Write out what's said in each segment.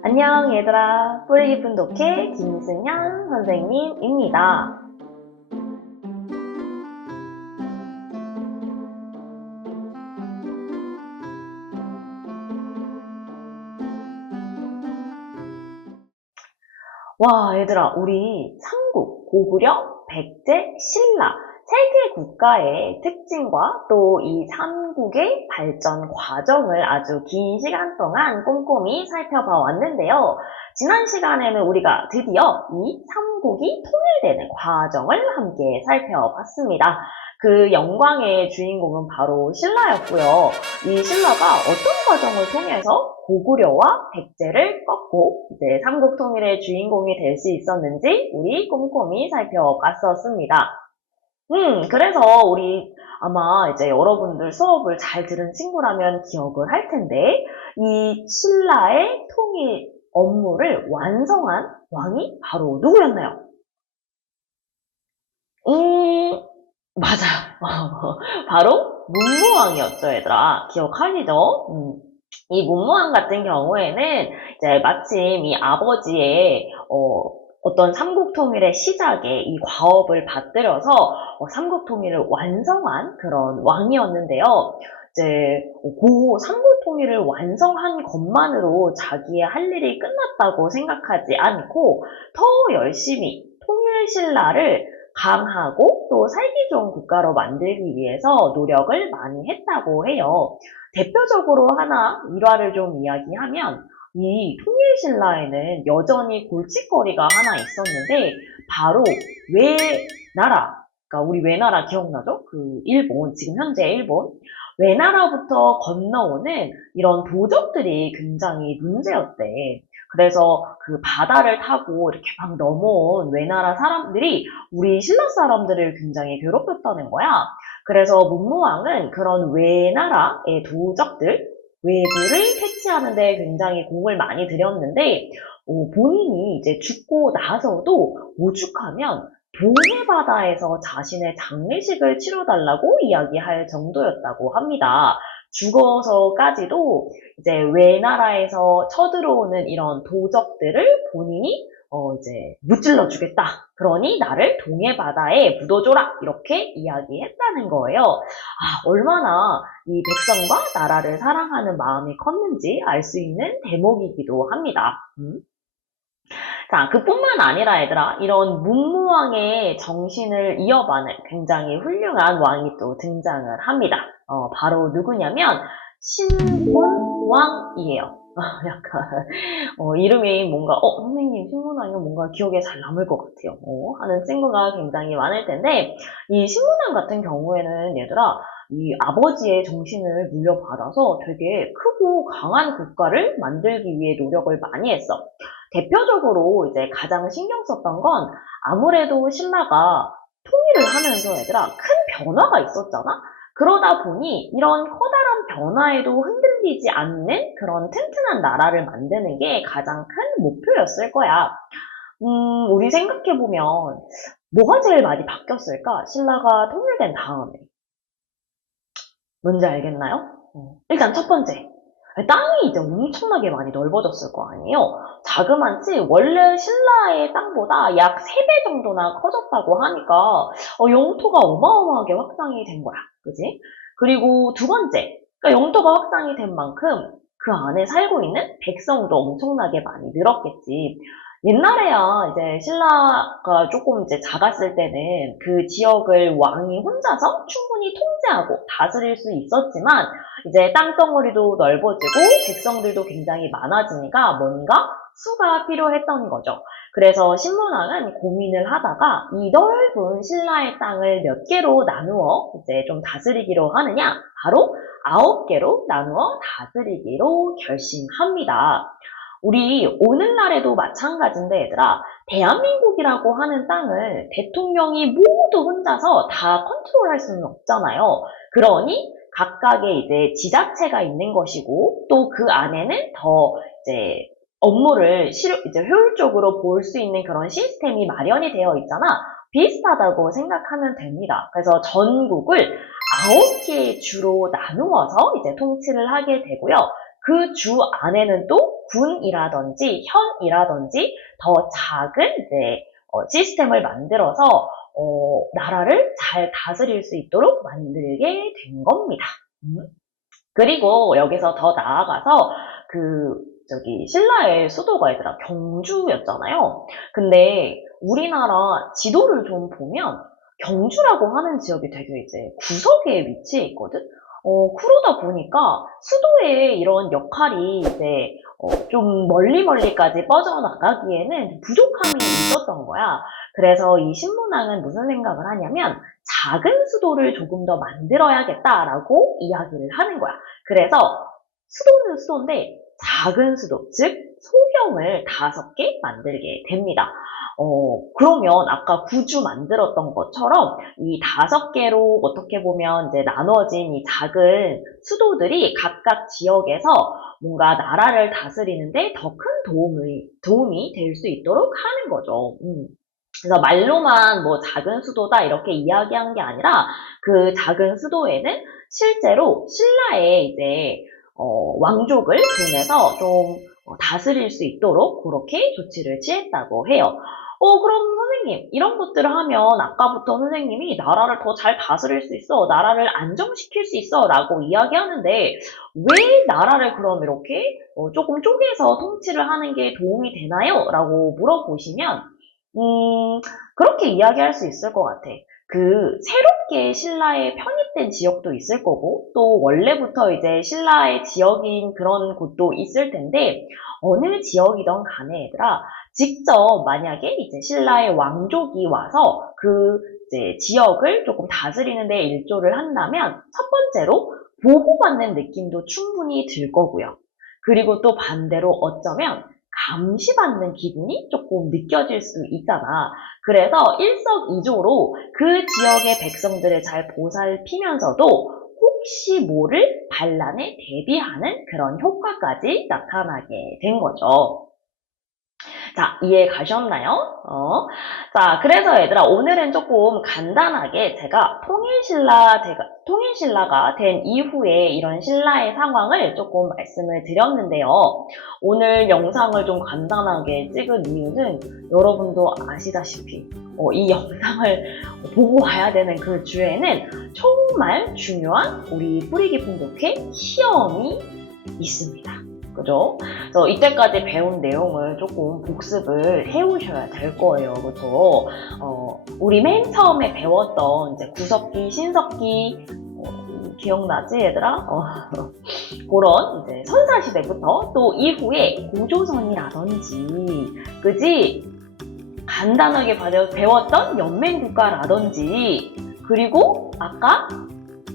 안녕 얘들아, 뿌리 깊은 독해 김승현 선생님입니다. 와 얘들아, 우리 삼국, 고구려, 백제, 신라 세 개 국가의 특징과 또 이 삼국의 발전 과정을 아주 긴 시간 동안 꼼꼼히 살펴봐 왔는데요. 지난 시간에는 우리가 드디어 이 삼국이 통일되는 과정을 함께 살펴봤습니다. 그 영광의 주인공은 바로 신라였고요. 이 신라가 어떤 과정을 통해서 고구려와 백제를 꺾고 이제 삼국 통일의 주인공이 될 수 있었는지 우리 꼼꼼히 살펴봤었습니다. 그래서 우리 아마 이제 여러분들 수업을 잘 들은 친구라면 기억을 할 텐데, 이 신라의 통일 업무를 완성한 왕이 바로 누구였나요? 맞아. 바로 문무왕이었죠, 얘들아. 기억하시죠? 이 문무왕 같은 경우에는 이제 마침 이 아버지의 어떤 삼국통일의 시작에 이 과업을 받들여서 삼국통일을 완성한 그런 왕이었는데요. 이제 그 삼국통일을 완성한 것만으로 자기의 할 일이 끝났다고 생각하지 않고 더 열심히 통일신라를 강하고 또 살기 좋은 국가로 만들기 위해서 노력을 많이 했다고 해요. 대표적으로 하나 일화를 좀 이야기하면 이 통일신라에는 여전히 골칫거리가 하나 있었는데 바로 외나라, 그러니까 우리 외나라 기억나죠? 그 일본, 지금 현재 일본 외나라부터 건너오는 이런 도적들이 굉장히 문제였대. 그래서 그 바다를 타고 이렇게 막 넘어온 외나라 사람들이 우리 신라 사람들을 굉장히 괴롭혔다는 거야. 그래서 문무왕은 그런 외나라의 도적들, 외부를 퇴치하는 데 굉장히 공을 많이 들였는데, 본인이 이제 죽고 나서도 오죽하면 동해바다에서 자신의 장례식을 치러달라고 이야기할 정도였다고 합니다. 죽어서까지도 이제 외나라에서 쳐들어오는 이런 도적들을 본인이 이제 무찔러 주겠다. 그러니 나를 동해바다에 묻어줘라. 이렇게 이야기했다는 거예요. 얼마나 이 백성과 나라를 사랑하는 마음이 컸는지 알 수 있는 대목이기도 합니다. 자, 그뿐만 아니라 얘들아, 이런 문무왕의 정신을 이어받는 굉장히 훌륭한 왕이 또 등장을 합니다. 바로 누구냐면 신문왕이에요. 약간 이름이 뭔가 선생님 신문왕이면 뭔가 기억에 잘 남을 것 같아요. 하는 친구가 굉장히 많을 텐데 이 신문왕 같은 경우에는 얘들아 이 아버지의 정신을 물려받아서 되게 크고 강한 국가를 만들기 위해 노력을 많이 했어. 대표적으로 이제 가장 신경 썼던 건 아무래도 신라가 통일을 하면서 얘들아 큰 변화가 있었잖아? 그러다 보니 이런 커다란 변화에도 흔들리지 않는 그런 튼튼한 나라를 만드는 게 가장 큰 목표였을 거야. 우리 생각해보면 뭐가 제일 많이 바뀌었을까? 신라가 통일된 다음에. 뭔지 알겠나요? 일단 첫 번째. 땅이 이제 엄청나게 많이 넓어졌을 거 아니에요? 자그만치 원래 신라의 땅보다 약 3배 정도나 커졌다고 하니까 영토가 어마어마하게 확장이 된 거야. 그지? 그리고 두 번째. 그러니까 영토가 확장이 된 만큼 그 안에 살고 있는 백성도 엄청나게 많이 늘었겠지. 옛날에야 이제 신라가 조금 이제 작았을 때는 그 지역을 왕이 혼자서 충분히 통제하고 다스릴 수 있었지만 이제 땅덩어리도 넓어지고 백성들도 굉장히 많아지니까 뭔가 수가 필요했던 거죠. 그래서 신문왕은 고민을 하다가 이 넓은 신라의 땅을 몇 개로 나누어 이제 좀 다스리기로 하느냐? 바로 9개로 나누어 다스리기로 결심합니다. 우리 오늘날에도 마찬가지인데 얘들아 대한민국이라고 하는 땅을 대통령이 모두 혼자서 다 컨트롤할 수는 없잖아요. 그러니 각각의 이제 지자체가 있는 것이고 또 그 안에는 더 이제 업무를 이제 효율적으로 볼 수 있는 그런 시스템이 마련이 되어 있잖아. 비슷하다고 생각하면 됩니다. 그래서 전국을 9개의 주로 나누어서 이제 통치를 하게 되고요. 그 주 안에는 또 군이라든지 현이라든지 더 작은 이제 시스템을 만들어서 나라를 잘 다스릴 수 있도록 만들게 된 겁니다. 그리고 여기서 더 나아가서 신라의 수도가 얘들아 경주였잖아요. 근데 우리나라 지도를 좀 보면 경주라고 하는 지역이 되게 이제 구석에 위치해 있거든? 그러다 보니까 수도의 이런 역할이 이제 좀 멀리까지 뻗어나가기에는 부족함이 있었던 거야. 그래서 이 신문왕은 무슨 생각을 하냐면 작은 수도를 조금 더 만들어야겠다라고 이야기를 하는 거야. 그래서 수도는 수도인데 작은 수도, 즉 소경을 5개 만들게 됩니다. 그러면 아까 구주 만들었던 것처럼 이 5개로 어떻게 보면 이제 나눠진 이 작은 수도들이 각각 지역에서 뭔가 나라를 다스리는데 더 큰 도움이 될 수 있도록 하는 거죠. 그래서 말로만 뭐 작은 수도다 이렇게 이야기한 게 아니라 그 작은 수도에는 실제로 신라의 이제 왕족을 보내서 좀 다스릴 수 있도록 그렇게 조치를 취했다고 해요. 그럼 선생님, 이런 것들을 하면 아까부터 선생님이 나라를 더 잘 다스릴 수 있어, 나라를 안정시킬 수 있어 라고 이야기하는데 왜 나라를 그럼 이렇게 조금 쪼개서 통치를 하는 게 도움이 되나요? 라고 물어보시면 그렇게 이야기할 수 있을 것 같아. 새롭게 신라에 편입된 지역도 있을 거고, 또 원래부터 이제 신라의 지역인 그런 곳도 있을 텐데, 어느 지역이든 간에 얘들아, 직접 만약에 이제 신라의 왕족이 와서 이제 지역을 조금 다스리는 데 일조를 한다면, 첫 번째로 보호받는 느낌도 충분히 들 거고요. 그리고 또 반대로 어쩌면 감시받는 기분이 조금 느껴질 수 있잖아. 그래서 일석이조로 그 지역의 백성들을 잘 보살피면서도 혹시 모를 반란에 대비하는 그런 효과까지 나타나게 된 거죠. 자, 이해 가셨나요? 자, 그래서 얘들아, 오늘은 조금 간단하게 제가 통일신라가 된 이후에 이런 신라의 상황을 조금 말씀을 드렸는데요. 오늘 영상을 좀 간단하게 찍은 이유는 여러분도 아시다시피 이 영상을 보고 와야 되는 그 주에는 정말 중요한 우리 뿌리 깊은 독해 시험이 있습니다. 그죠? 그래서 이때까지 배운 내용을 조금 복습을 해오셔야 될 거예요. 그죠? 우리 맨 처음에 배웠던 이제 구석기, 신석기, 기억나지, 얘들아? 그런 이제 선사시대부터 또 이후에 고조선이라든지, 그지? 간단하게 배웠던 연맹국가라든지, 그리고 아까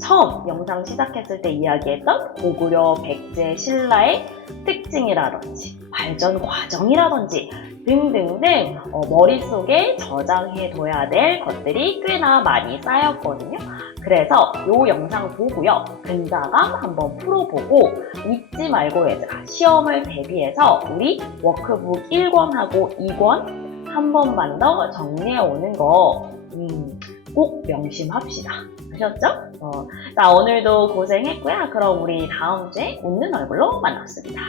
처음 영상 시작했을 때 이야기했던 고구려, 백제, 신라의 특징이라든지 발전 과정이라든지 등등등 머릿속에 저장해둬야 될 것들이 꽤나 많이 쌓였거든요. 그래서 이 영상 보고요. 근자감 한번 풀어보고 잊지 말고 얘들아 시험을 대비해서 우리 워크북 1권하고 2권 한 번만 더 정리해오는 거 꼭 명심합시다. 아셨죠? 자, 오늘도 고생했고요. 그럼 우리 다음 주에 웃는 얼굴로 만났습니다.